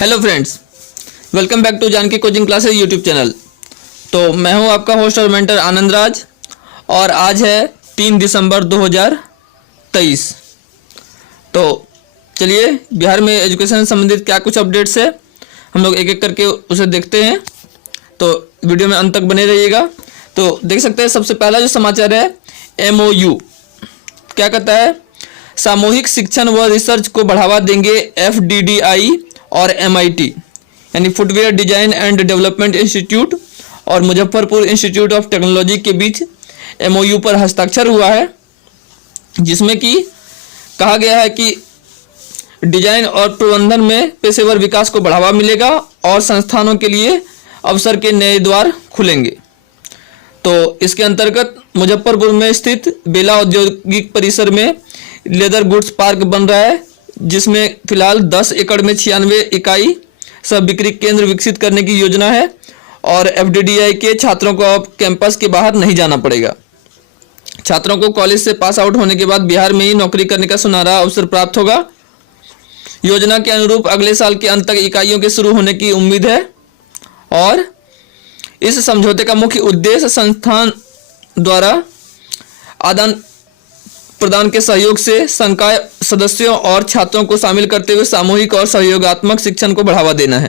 Hello friends, welcome back to Janaki coaching classes YouTube channel. तो मैं हूं आपका होस्ट और मेंटर आनंद राज और आज है 3 दिसंबर 2023। तो चलिए बिहार में एजुकेशन से संबंधित क्या कुछ अपडेट्स है हम लोग एक एक करके उसे देखते हैं। तो वीडियो में अंत तक बने रहिएगा। तो देख सकते हैं सबसे पहला जो समाचार है MOU क्या कहता है, सामूहिक शिक्षण व रिसर्च को बढ़ावा देंगे FDDI और MIT यानी footwear design and development institute और मुजफ्फरपुर इंस्टीट्यूट ऑफ टेक्नोलॉजी के बीच MOU पर हस्ताक्षर हुआ है, जिसमें कि कहा गया है कि डिजाइन और प्रबंधन में पेशेवर विकास को बढ़ावा मिलेगा और संस्थानों के लिए अवसर के नए द्वार खुलेंगे। तो इसके अंतर्गत मुजफ्फरपुर में स्थित बेला औद्योगिक परिसर में लेदर गुड्स पार्क बन रहा है, जिसमें फिलहाल 10 एकड़ में 96 इकाई सब बिक्री केंद्र विकसित करने की योजना है और FDDI के छात्रों को अब कैंपस के बाहर नहीं जाना पड़ेगा। छात्रों को कॉलेज से पास आउट होने के बाद बिहार में ही नौकरी करने का सुनहरा अवसर प्राप्त होगा। योजना के अनुरूप अगले साल के अंत तक इकाइयों के शुरू होने की उम्मीद है और इस समझौते का मुख्य उद्देश्य संस्थान द्वारा आदान प्रदान के सहयोग से संकाय सदस्यों और छात्रों को शामिल करते हुए सामूहिक और सहयोगात्मक शिक्षण को बढ़ावा देना है।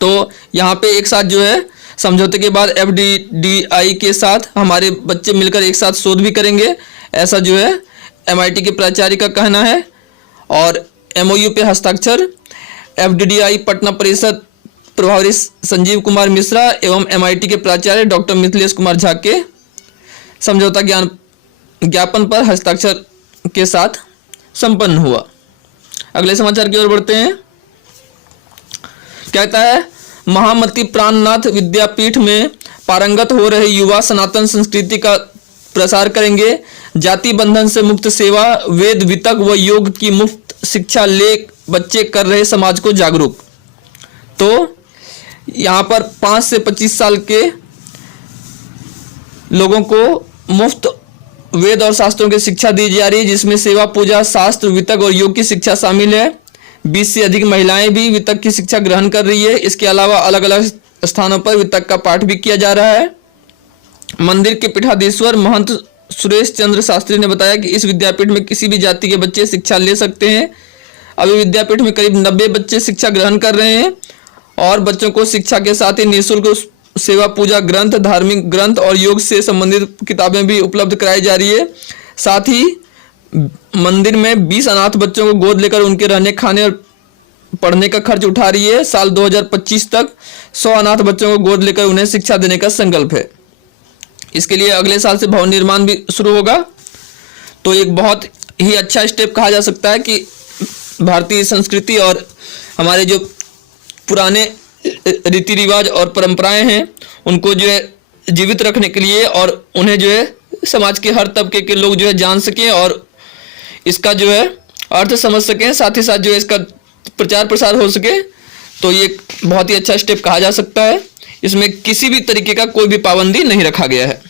तो यहाँ पे एक साथ जो है समझौते के बाद FDDI के साथ हमारे बच्चे मिलकर एक साथ शोध भी करेंगे, ऐसा जो है MIT के प्राचार्य का कहना है। और MOU पे हस्ताक्षर FDDI पटना परिषद प्रभारी संजीव कुमार मिश्रा एवं MIT के प्राचार्य डॉक्टर मिथिलेश कुमार झा के समझौता ज्ञापन पर हस्ताक्षर के साथ संपन्न हुआ। अगले समाचार की ओर बढ़ते हैं। कहता है, महामती प्राणनाथ विद्यापीठ में पारंगत हो रहे युवा सनातन संस्कृति का प्रसार करेंगे। जाति बंधन से मुक्त सेवा, वेद वितक व योग की मुफ्त शिक्षा ले बच्चे कर रहे समाज को जागरूक। तो यहाँ पर 5 से 25 साल के लोगों को मुफ्त वेद और शास्त्रों की शिक्षा दी जा रही है, जिसमें सेवा पूजा, शास्त्र, वितक और योग की शिक्षा शामिल है। 20 से अधिक महिलाएं भी वितक की शिक्षा ग्रहण कर रही है। इसके अलावा अलग अलग स्थानों पर वितक का पाठ भी किया जा रहा है। मंदिर के पीठाधीश्वर महंत सुरेश चंद्र शास्त्री ने बताया कि इस विद्यापीठ में किसी भी जाति के बच्चे शिक्षा ले सकते हैं। अभी विद्यापीठ में करीब 90 बच्चे शिक्षा ग्रहण कर रहे हैं और बच्चों को शिक्षा के साथ ही निःशुल्क सेवा पूजा ग्रंथ, धार्मिक ग्रंथ और योग से संबंधित किताबें भी उपलब्ध कराई जा रही है। साथ ही मंदिर में 20 अनाथ बच्चों को गोद लेकर उनके रहने, खाने और पढ़ने का खर्च उठा रही है। साल 2025 तक 100 अनाथ बच्चों को गोद लेकर उन्हें शिक्षा देने का संकल्प है। इसके लिए अगले साल से भवन निर्माण भी शुरू होगा। तो एक बहुत ही अच्छा स्टेप कहा जा सकता है कि भारतीय संस्कृति और हमारे जो पुराने रीति रिवाज और परंपराएं हैं उनको जो है जीवित रखने के लिए और उन्हें जो है समाज के हर तबके के लोग जो है जान सकें और इसका जो है अर्थ समझ सकें, साथ ही साथ जो है इसका प्रचार प्रसार हो सके। तो ये बहुत ही अच्छा स्टेप कहा जा सकता है। इसमें किसी भी तरीके का कोई भी पाबंदी नहीं रखा गया है।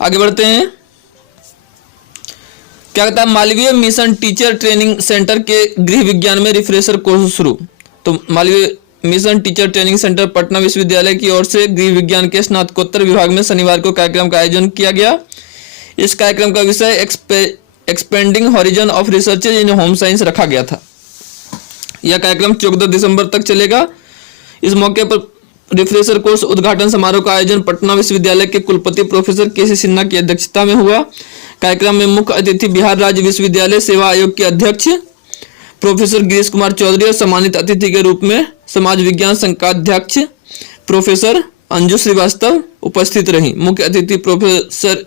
आगे बढ़ते हैं। क्या कहता है, Malviya mission teacher training centre के गृह विज्ञान में रिफ्रेशर कोर्स शुरू। तो Malviya mission teacher training centre Patna विश्वविद्यालय की ओर से गृह विज्ञान के स्नातकोत्तर विभाग में शनिवार को कार्यक्रम का आयोजन किया गया। इस कार्यक्रम का विषय expanding horizon of research in home science रखा गया था। यह कार्यक्रम 14 दिसंबर तक चलेगा। इस मौके पर रिफ्रेशर कोर्स उद्घाटन समारोह का आयोजन पटना विश्वविद्यालय के कुलपति प्रोफेसर KC सिन्हा की अध्यक्षता में हुआ। कार्यक्रम में मुख्य अतिथि बिहार राज्य विश्वविद्यालय सेवा आयोग के अध्यक्ष प्रोफेसर गिरीश कुमार चौधरी और सम्मानित अतिथि के रूप में समाज विज्ञान संकाध्यक्ष प्रोफेसर अंजू श्रीवास्तव उपस्थित रही। मुख्य अतिथि प्रोफेसर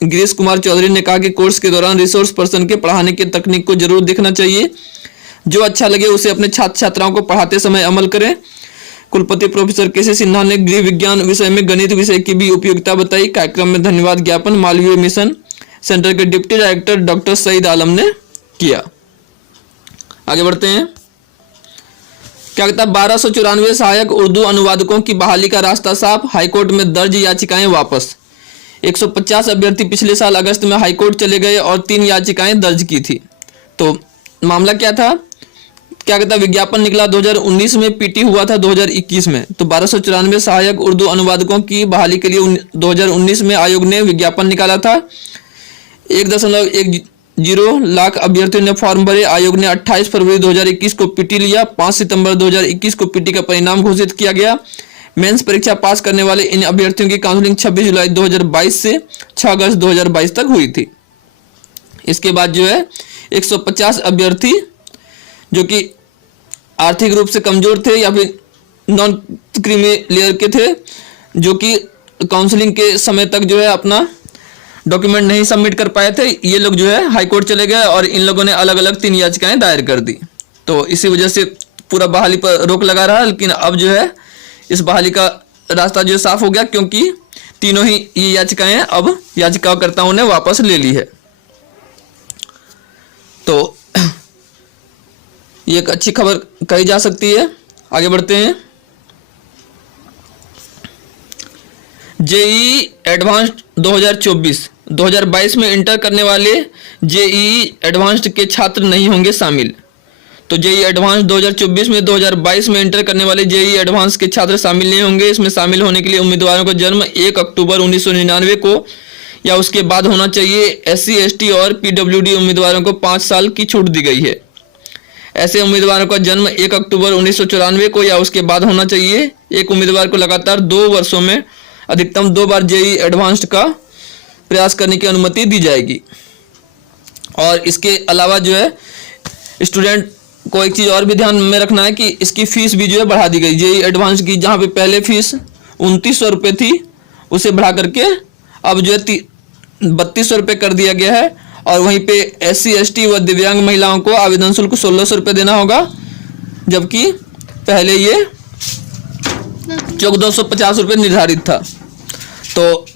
गिरीश कुमार चौधरी ने कहा कि कोर्स के दौरान रिसोर्स पर्सन के पढ़ाने की तकनीक को जरूर देखना चाहिए। जो अच्छा लगे उसे अपने छात्र छात्राओं को पढ़ाते समय अमल करें। कुलपति प्रोफेसर KC सिन्हा ने गृह विज्ञान विषय में गणित विषय की भी उपयोगिता बताई। कार्यक्रम में धन्यवाद ज्ञापन मालवीय मिशन सेंटर के डिप्टी डायरेक्टर डॉक्टर सईद आलम ने किया। आगे बढ़ते हैं। क्या कहता है, 1294 सहायक उर्दू अनुवादकों की बहाली का रास्ता साफ, हाईकोर्ट में दर्ज याचिकाएं वापस। 150 अभ्यर्थी पिछले साल अगस्त में हाईकोर्ट चले गए और 3 याचिकाएं दर्ज की थी। तो मामला क्या था क्या कहता है, विज्ञापन निकला 2019 में, पीटी हुआ था 2021 में। तो 1294 सहायक उर्दू अनुवादकों की बहाली के लिए 2019 में आयोग ने विज्ञापन निकाला था। 1.10 लाख अभ्यर्थियों ने फॉर्म भरे। आयोग ने 28 फरवरी 2021 को पीटी लिया। 5 सितंबर 2021 को पीटी का परिणाम घोषित किया गया। मेंस परीक्षा पास करने वाले इन अभ्यर्थियों की काउंसलिंग 26 जुलाई 2022 से 6 अगस्त 2022 तक हुई थी। इसके बाद जो है 150 अभ्यर्थी जो कि आर्थिक रूप से कमजोर थे या फिर नॉन क्रीमी लेयर के थे, जो कि काउंसलिंग के समय तक जो है अपना डॉक्यूमेंट नहीं सबमिट कर पाए थे, ये लोग जो है हाई कोर्ट चले गए और इन लोगों ने अलग अलग 3 याचिकाएं दायर कर दी। तो इसी वजह से पूरा बहाली पर रोक लगा रहा। लेकिन अब जो है इस बहाली का रास्ता जो साफ हो गया, क्योंकि तीनों ही ये याचिकाएं अब याचिकाकर्ताओं ने वापस ले ली है। तो ये एक अच्छी खबर कही जा सकती है। आगे बढ़ते हैं। जेईई एडवांस्ड 2022 में इंटर करने वाले जेईई एडवांस्ड के छात्र नहीं होंगे शामिल। तो जेईई एडवांस 2024 में 2022 में इंटर करने वाले जेईई एडवांस के छात्र शामिल नहीं होंगे। इसमें शामिल होने के लिए उम्मीदवारों का जन्म 1 अक्टूबर 1999 को या उसके बाद होना चाहिए। SC ST और PWD उम्मीदवारों को 5 साल की छूट दी गई है। ऐसे उम्मीदवारों का जन्म 1 अक्टूबर 1994 को या उसके बाद होना चाहिए। एक उम्मीदवार को लगातार 2 वर्षों में अधिकतम 2 बार जेईई एडवांस्ड का प्रयास करने की अनुमति दी जाएगी। और इसके अलावा जो है स्टूडेंट को एक चीज़ और भी ध्यान में रखना है कि इसकी फीस भी जो है बढ़ा दी गई। जेईई एडवांस की जहाँ पे पहले फीस 2900 रुपये थी, उसे बढ़ा करके अब जो है 3200 रुपये कर दिया गया है। और वहीं पे SC ST व दिव्यांग महिलाओं को आवेदन शुल्क 1600 रुपये देना होगा, जबकि पहले ये 1450 रुपये निर्धारित था। तो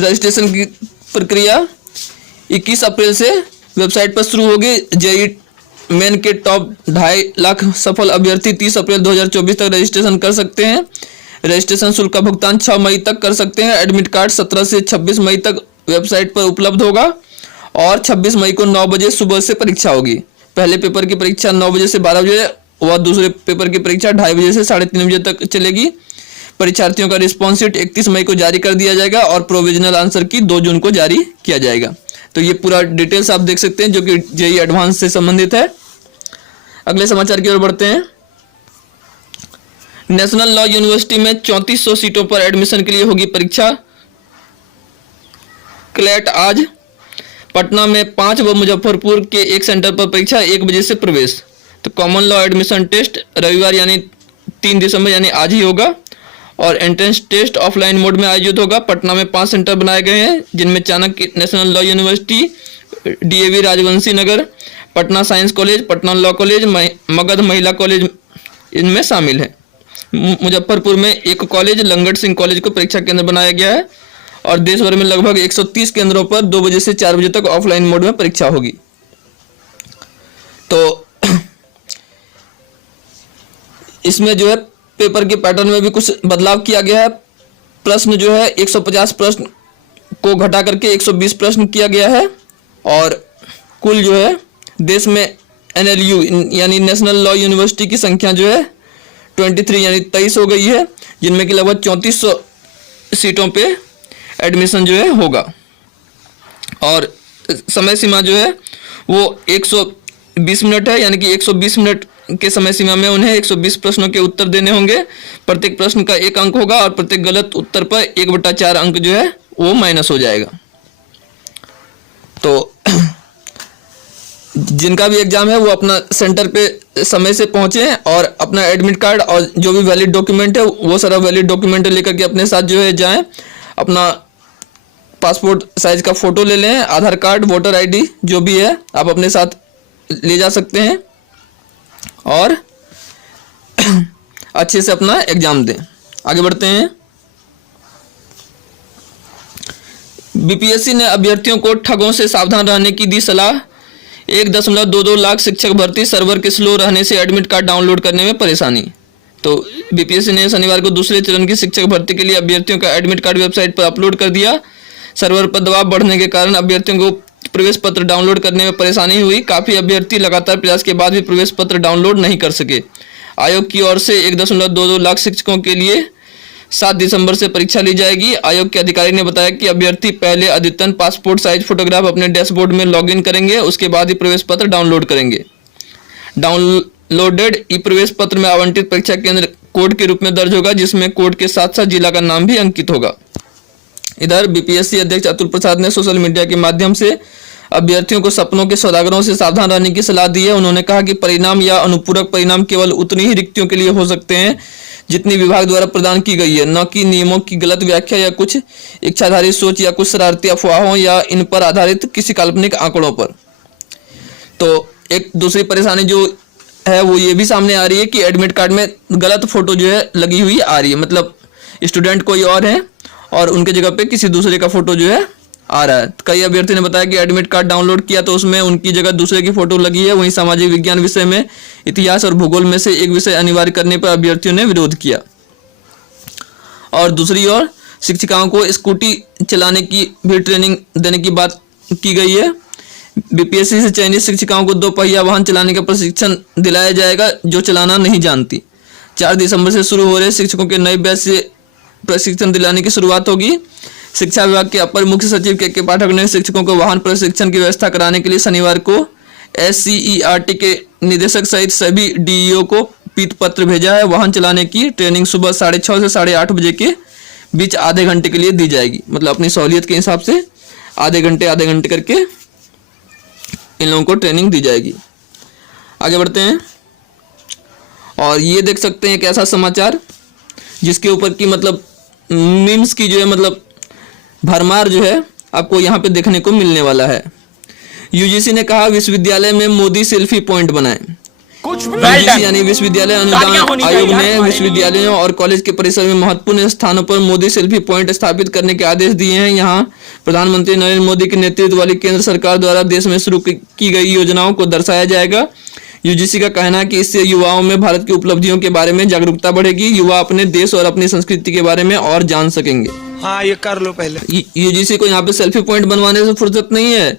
रजिस्ट्रेशन की प्रक्रिया 21 अप्रैल से वेबसाइट पर शुरू होगी। जेईई मेन के टॉप 2.5 लाख सफल अभ्यर्थी 30 अप्रैल 2024 तक रजिस्ट्रेशन कर सकते हैं। रजिस्ट्रेशन शुल्क का भुगतान 6 मई तक कर सकते हैं। एडमिट कार्ड 17 से 26 मई तक वेबसाइट पर उपलब्ध होगा और 26 मई को 9 बजे सुबह से परीक्षा होगी। पहले पेपर की परीक्षा 9 बजे से 12 बजे व दूसरे पेपर की परीक्षा 2:30 बजे से 3:30 बजे तक चलेगी। परीक्षार्थियों का रिस्पॉन्स शीट 31 मई को जारी कर दिया जाएगा और प्रोविजनल आंसर की 2 जून को जारी किया जाएगा। तो ये पूरा डिटेल्स आप देख सकते हैं जो कि जेईई एडवांस से संबंधित है। अगले समाचार की ओर बढ़ते हैं। नेशनल लॉ यूनिवर्सिटी में 3400 सीटों पर एडमिशन के लिए होगी परीक्षा। क्लैट आज पटना में 5 व मुजफ्फरपुर के एक सेंटर पर परीक्षा 1 बजे से प्रवेश। तो कॉमन लॉ एडमिशन टेस्ट रविवार यानी 3 दिसंबर यानी आज ही होगा और एंट्रेंस टेस्ट ऑफलाइन मोड में आयोजित होगा। पटना में 5 सेंटर बनाए गए हैं, जिनमें Chanakya national law university, DAV Rajvanshi Nagar, Patna science college, Patna law college, Magadh Mahila college इनमें शामिल है। मुजफ्फरपुर में एक कॉलेज लंगट सिंह कॉलेज को परीक्षा केंद्र बनाया गया है और देश भर में लगभग 130 केंद्रों पर 2 बजे से 4 बजे तक ऑफलाइन मोड में परीक्षा होगी। तो इसमें जो है पेपर के पैटर्न में भी कुछ बदलाव किया गया है। प्रश्न जो है 150 प्रश्न को घटा करके 120 प्रश्न किया गया है और कुल जो है देश में NLU यानी नेशनल लॉ यूनिवर्सिटी की संख्या जो है 23 यानी 23 हो गई है, जिनमें कि लगभग 3400 सीटों पे एडमिशन जो है होगा। और समय सीमा जो है वो 120 मिनट है, यानी कि 120 मिनट के समय सीमा में उन्हें 120 प्रश्नों के उत्तर देने होंगे। प्रत्येक प्रश्न का 1 अंक होगा और प्रत्येक गलत उत्तर पर 1/4 अंक जो है वो माइनस हो जाएगा। तो जिनका भी एग्जाम है वो अपना सेंटर पे समय से पहुंचे और अपना एडमिट कार्ड और जो भी वैलिड डॉक्यूमेंट है वो सारा वैलिड डॉक्यूमेंट लेकर के अपने साथ जो है जाएं। अपना पासपोर्ट साइज का फोटो ले लें, आधार कार्ड, वोटर ID जो भी है आप अपने साथ ले जा सकते हैं और अच्छे से अपना एग्जाम दें। आगे बढ़ते हैं। BPSC ने अभ्यर्थियों को ठगों से सावधान रहने की दी सलाह। 1.22 लाख शिक्षक भर्ती, सर्वर के स्लो रहने से एडमिट कार्ड डाउनलोड करने में परेशानी। तो BPSC ने शनिवार को दूसरे चरण की शिक्षक भर्ती के लिए अभ्यर्थियों का एडमिट कार्ड वेबसाइट पर अपलोड कर दिया। सर्वर पर दबाव बढ़ने के कारण अभ्यर्थियों को प्रवेश पत्र डाउनलोड करने में परेशानी हुई। काफ़ी अभ्यर्थी लगातार प्रयास के बाद भी प्रवेश पत्र डाउनलोड नहीं कर सके। आयोग की ओर से 1.22 लाख शिक्षकों के लिए 7 दिसंबर से परीक्षा ली जाएगी। आयोग के अधिकारी ने बताया कि अभ्यर्थी पहले अद्यतन पासपोर्ट साइज फोटोग्राफ अपने डैशबोर्ड में लॉगिन करेंगे, उसके बाद ही प्रवेश पत्र डाउनलोड करेंगे। डाउनलोडेड ई प्रवेश पत्र में आवंटित परीक्षा केंद्र कोड के रूप में दर्ज होगा, जिसमें कोड के साथ साथ जिला का नाम भी अंकित होगा। इधर बीपीएससी अध्यक्ष अतुल प्रसाद ने सोशल मीडिया के माध्यम से अभ्यर्थियों को सपनों के सौदागरों से सावधान रहने की सलाह दी है। उन्होंने कहा कि परिणाम या अनुपूरक परिणाम केवल उतनी ही रिक्तियों के लिए हो सकते हैं जितनी विभाग द्वारा प्रदान की गई है, न कि नियमों की गलत व्याख्या या कुछ इच्छाधारी सोच या कुछ शरारती अफवाहों या इन पर आधारित किसी काल्पनिक आंकड़ों पर। तो एक दूसरी परेशानी जो है वो ये भी सामने आ रही है कि एडमिट कार्ड में गलत फोटो जो है लगी हुई आ रही है, मतलब स्टूडेंट कोई और है और उनके जगह पे किसी दूसरे का फोटो जो है आ रहा है। कई अभ्यर्थी ने बताया कि एडमिट कार्ड डाउनलोड किया तो उसमें उनकी जगह दूसरे की फोटो लगी है। वहीं सामाजिक विज्ञान विषय में इतिहास और भूगोल में से एक विषय अनिवार्य करने पर अभ्यर्थियों ने विरोध किया। और दूसरी ओर शिक्षिकाओं को स्कूटी चलाने की भी ट्रेनिंग देने की बात की गई है। बीपीएससी से चयनित शिक्षिकाओं को 2 पहिया वाहन चलाने का प्रशिक्षण दिलाया जाएगा जो चलाना नहीं जानती। 4 दिसंबर से शुरू हो रहे शिक्षकों के नए बैच से प्रशिक्षण दिलाने की शुरुआत होगी। शिक्षा विभाग के अपर मुख्य सचिव के पाठक ने शिक्षकों को वाहन प्रशिक्षण की व्यवस्था कराने के लिए शनिवार को SCERT के निदेशक सहित सभी DEO को पीत पत्र भेजा है। वाहन चलाने की ट्रेनिंग सुबह 6:30 से 8:30 बजे के बीच आधे घंटे के लिए दी जाएगी, मतलब अपनी सहूलियत के हिसाब से आधे घंटे करके इन लोगों को ट्रेनिंग दी जाएगी। आगे बढ़ते हैं और ये देख सकते हैं एक ऐसा समाचार जिसके ऊपर की मतलब मीम्स की जो है मतलब भरमार जो है आपको यहाँ पे देखने को मिलने वाला है। यूजीसी ने कहा विश्वविद्यालय में मोदी सेल्फी पॉइंट बनाएं। यूजीसी यानी विश्वविद्यालय अनुदान आयोग ने विश्वविद्यालयों और कॉलेज के परिसर में महत्वपूर्ण स्थानों पर मोदी सेल्फी पॉइंट स्थापित करने के आदेश दिए हैं। यहाँ प्रधानमंत्री नरेंद्र मोदी के नेतृत्व वाली केंद्र सरकार द्वारा देश में शुरू की गई योजनाओं को दर्शाया जाएगा। यूजीसी का कहना है कि इससे युवाओं में भारत की उपलब्धियों के बारे में जागरूकता बढ़ेगी। युवा अपने देश और अपनी संस्कृति के बारे में और जान सकेंगे। हाँ, ये कर लो पहले। यूजीसी को यहाँ पे सेल्फी पॉइंट बनवाने से फुर्सत नहीं है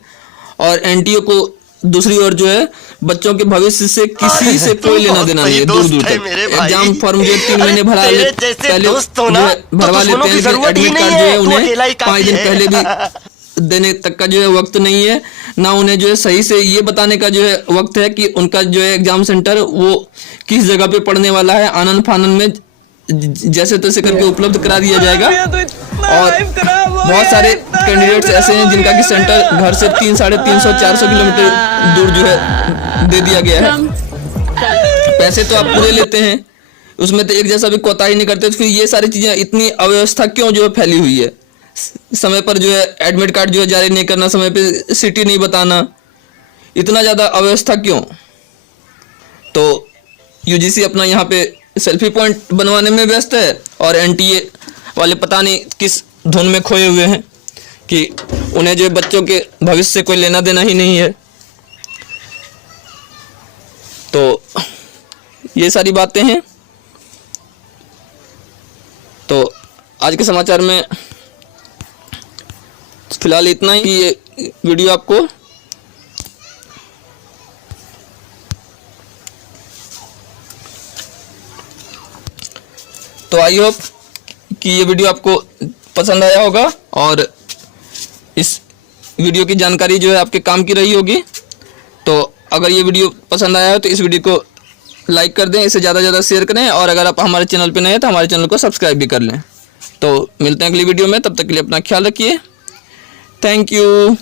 और एनटीओ को दूसरी ओर जो है बच्चों के भविष्य से किसी से कोई लेना देना नहीं है। दूर दूर तक एग्जाम फॉर्म जो 3 महीने भरवा लेते हैं, एडमिट कार्ड जो है उन्हें 5 दिन पहले भी देने तक का जो है वक्त नहीं है, ना उन्हें जो है सही से ये बताने का जो है वक्त है कि उनका जो है एग्जाम सेंटर वो किस जगह पे पड़ने वाला है। आनंद फानन में जैसे तैसे करके उपलब्ध करा दिया जाएगा। और बहुत सारे कैंडिडेट्स ऐसे हैं जिनका कि सेंटर घर से 300-350-400 किलोमीटर दूर जो है दे दिया गया है। पैसे तो आप पूरे लेते हैं, उसमें तो एक जैसा भी कोताही नहीं करते, तो फिर ये सारी चीजें इतनी अव्यवस्था क्यों जो है फैली हुई है। समय पर जो है एडमिट कार्ड जो है जारी नहीं करना, समय पे सिटी नहीं बताना, इतना ज़्यादा अव्यवस्था क्यों। तो यूजीसी अपना यहाँ पे सेल्फी पॉइंट बनवाने में व्यस्त है और एनटीए वाले पता नहीं किस धुन में खोए हुए हैं कि उन्हें जो बच्चों के भविष्य से कोई लेना देना ही नहीं है। तो ये सारी बातें हैं। तो आज के समाचार में फिलहाल इतना ही। ये वीडियो आपको तो आई होप कि ये वीडियो आपको पसंद आया होगा और इस वीडियो की जानकारी जो है आपके काम की रही होगी। तो अगर ये वीडियो पसंद आया हो तो इस वीडियो को लाइक कर दें, इसे ज़्यादा से ज़्यादा शेयर करें और अगर आप हमारे चैनल पे नए हैं तो हमारे चैनल को सब्सक्राइब भी कर लें। तो मिलते हैं अगली वीडियो में, तब तक के लिए अपना ख्याल रखिए। Thank you.